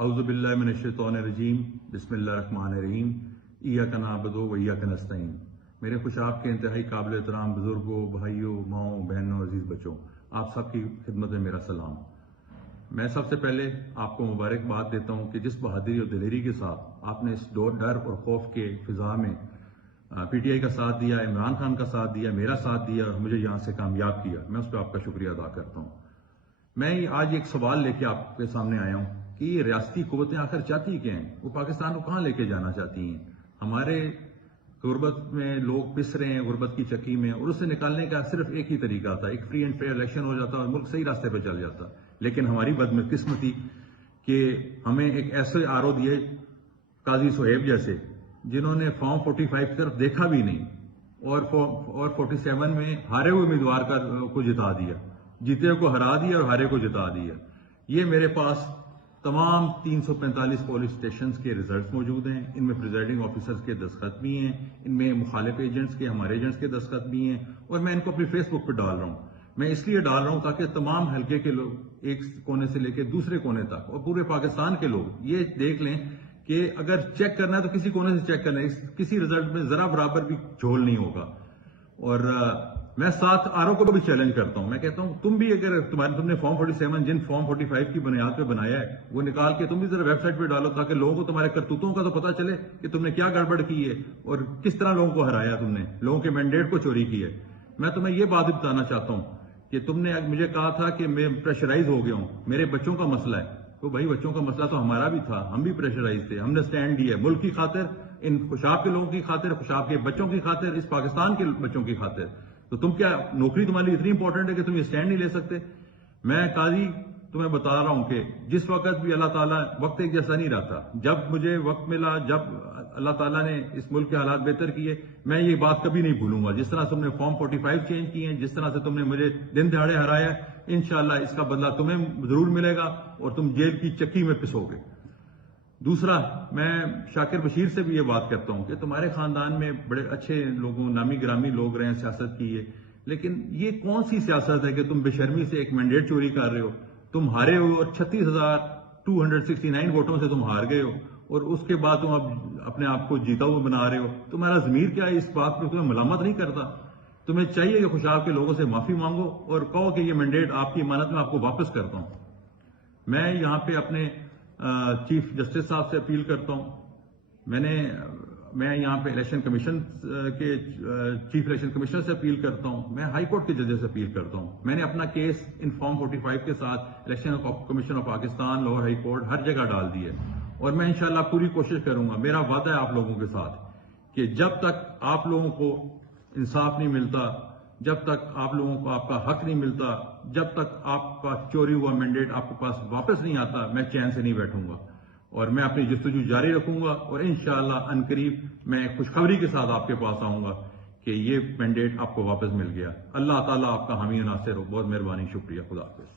اعوذ باللہ من الشیطان الرجیم بسم اللہ الرحمن الرحیم ایاک نعبد و ایاک نستعین۔ میرے خوشاب کے انتہائی قابل احترام بزرگوں، بھائیوں، ماؤں، بہنوں، عزیز بچوں، آپ سب کی خدمت میں میرا سلام۔ میں سب سے پہلے آپ کو مبارکباد دیتا ہوں کہ جس بہادری اور دلیری کے ساتھ آپ نے اس ڈر اور خوف کے فضا میں پی ٹی آئی کا ساتھ دیا، عمران خان کا ساتھ دیا، میرا ساتھ دیا اور مجھے یہاں سے کامیاب کیا، میں اس پہ آپ کا شکریہ ادا کرتا ہوں۔ میں آج ایک سوال لے کے آپ کے سامنے آیا ہوں کہ یہ ریاستی قوتیں آخر چاہتی کیا ہیں؟ وہ پاکستان کو کہاں لے کے جانا چاہتی ہیں؟ ہمارے غربت میں لوگ پس رہے ہیں، غربت کی چکی میں، اور اس سے نکالنے کا صرف ایک ہی طریقہ تھا، ایک فری اینڈ فیئر الیکشن ہو جاتا اور ملک صحیح راستے پہ چل جاتا۔ لیکن ہماری بدقسمتی کہ ہمیں ایک ایسے آر او دیے قاضی صہیب جیسے، جنہوں نے فارم 45 کی طرف دیکھا بھی نہیں اور 47 میں ہارے ہوئے امیدوار کو جتا دیا، جیتے کو ہرا دیا اور ہارے کو جتا دیا۔ یہ میرے پاس تمام 345 پولیس اسٹیشنز کے ریزلٹس موجود ہیں، ان میں پریزائڈنگ آفیسرز کے دستخط بھی ہیں، ان میں مخالف ایجنٹس کے، ہمارے ایجنٹس کے دستخط بھی ہیں، اور میں ان کو اپنی فیس بک پہ ڈال رہا ہوں۔ میں اس لیے ڈال رہا ہوں تاکہ تمام حلقے کے لوگ ایک کونے سے لے کے دوسرے کونے تک اور پورے پاکستان کے لوگ یہ دیکھ لیں کہ اگر چیک کرنا ہے تو کسی کونے سے چیک کرنا ہے، کسی ریزلٹ میں ذرا برابر بھی جھول نہیں ہوگا۔ اور میں ساتھ آر او کو بھی چیلنج کرتا ہوں، میں کہتا ہوں تم بھی اگر تم نے فارم 47 جن فارم 45 کی بنیاد پہ بنایا ہے وہ نکال کے تم بھی ذرا ویب سائٹ پہ ڈالو تاکہ لوگوں کو تمہارے کرتوتوں کا تو پتہ چلے کہ تم نے کیا گڑبڑ کی ہے اور کس طرح لوگوں کو ہرایا، تم نے لوگوں کے مینڈیٹ کو چوری کی ہے۔ میں تمہیں یہ بات بھی بتانا چاہتا ہوں کہ تم نے مجھے کہا تھا کہ میں پریشرائز ہو گیا ہوں، میرے بچوں کا مسئلہ ہے، تو بھائی بچوں کا مسئلہ تو ہمارا بھی تھا، ہم بھی پریشرائز تھے، ہم نے سٹینڈ دیا ملک کی خاطر، ان خوشاب کے لوگوں کی خاطر، خوشاب کے بچوں کی خاطر، اس پاکستان کے بچوں کی خاطر۔ تو تم کیا نوکری تمہارے لیے اتنی امپورٹنٹ ہے کہ تم یہ سٹینڈ نہیں لے سکتے؟ میں قاضی تمہیں بتا رہا ہوں کہ جس وقت بھی اللہ تعالیٰ، وقت ایک جیسا نہیں رہتا، جب مجھے وقت ملا، جب اللہ تعالیٰ نے اس ملک کے حالات بہتر کیے، میں یہ بات کبھی نہیں بھولوں گا۔ جس طرح تم نے فارم 45 چینج کیے ہیں، جس طرح سے تم نے مجھے دن دہاڑے ہرایا، انشاءاللہ اس کا بدلہ تمہیں ضرور ملے گا اور تم جیل کی چکی میں پسو گے۔ دوسرا، میں شاکر بشیر سے بھی یہ بات کرتا ہوں کہ تمہارے خاندان میں بڑے اچھے لوگوں، نامی گرامی لوگ رہے ہیں، سیاست کی ہے، لیکن یہ کون سی سیاست ہے کہ تم بے شرمی سے ایک مینڈیٹ چوری کر رہے ہو؟ تم ہارے ہو اور 36,269 ووٹوں سے تم ہار گئے ہو، اور اس کے بعد تم اب اپنے آپ کو جیتا ہوا بنا رہے ہو۔ تمہارا ضمیر کیا ہے اس بات پہ تمہیں ملامت نہیں کرتا؟ تمہیں چاہیے کہ خوشاب کے لوگوں سے معافی مانگو اور کہو کہ یہ مینڈیٹ آپ کی امانت میں آپ کو واپس کرتا ہوں۔ میں یہاں پہ اپنے چیف جسٹس صاحب سے اپیل کرتا ہوں، میں یہاں پہ الیکشن کمیشن کے چیف الیکشن کمشنر سے اپیل کرتا ہوں، میں ہائی کورٹ کے ججز سے اپیل کرتا ہوں۔ میں نے اپنا کیس ان فارم 45 کے ساتھ election commission of Pakistan, Lahore high court, ہر جگہ ڈال دی ہے، اور میں انشاءاللہ پوری کوشش کروں گا۔ میرا وعدہ ہے آپ لوگوں کے ساتھ کہ جب تک آپ لوگوں کو انصاف نہیں ملتا، جب تک آپ لوگوں کو آپ کا حق نہیں ملتا، جب تک آپ کا چوری ہوا مینڈیٹ آپ کے پاس واپس نہیں آتا، میں چین سے نہیں بیٹھوں گا، اور میں اپنی جستجو جاری رکھوں گا، اور انشاءاللہ عنقریب میں خوشخبری کے ساتھ آپ کے پاس آؤں گا کہ یہ مینڈیٹ آپ کو واپس مل گیا۔ اللہ تعالیٰ آپ کا حامی و ناصر ہو۔ بہت مہربانی، شکریہ، خدا حافظ۔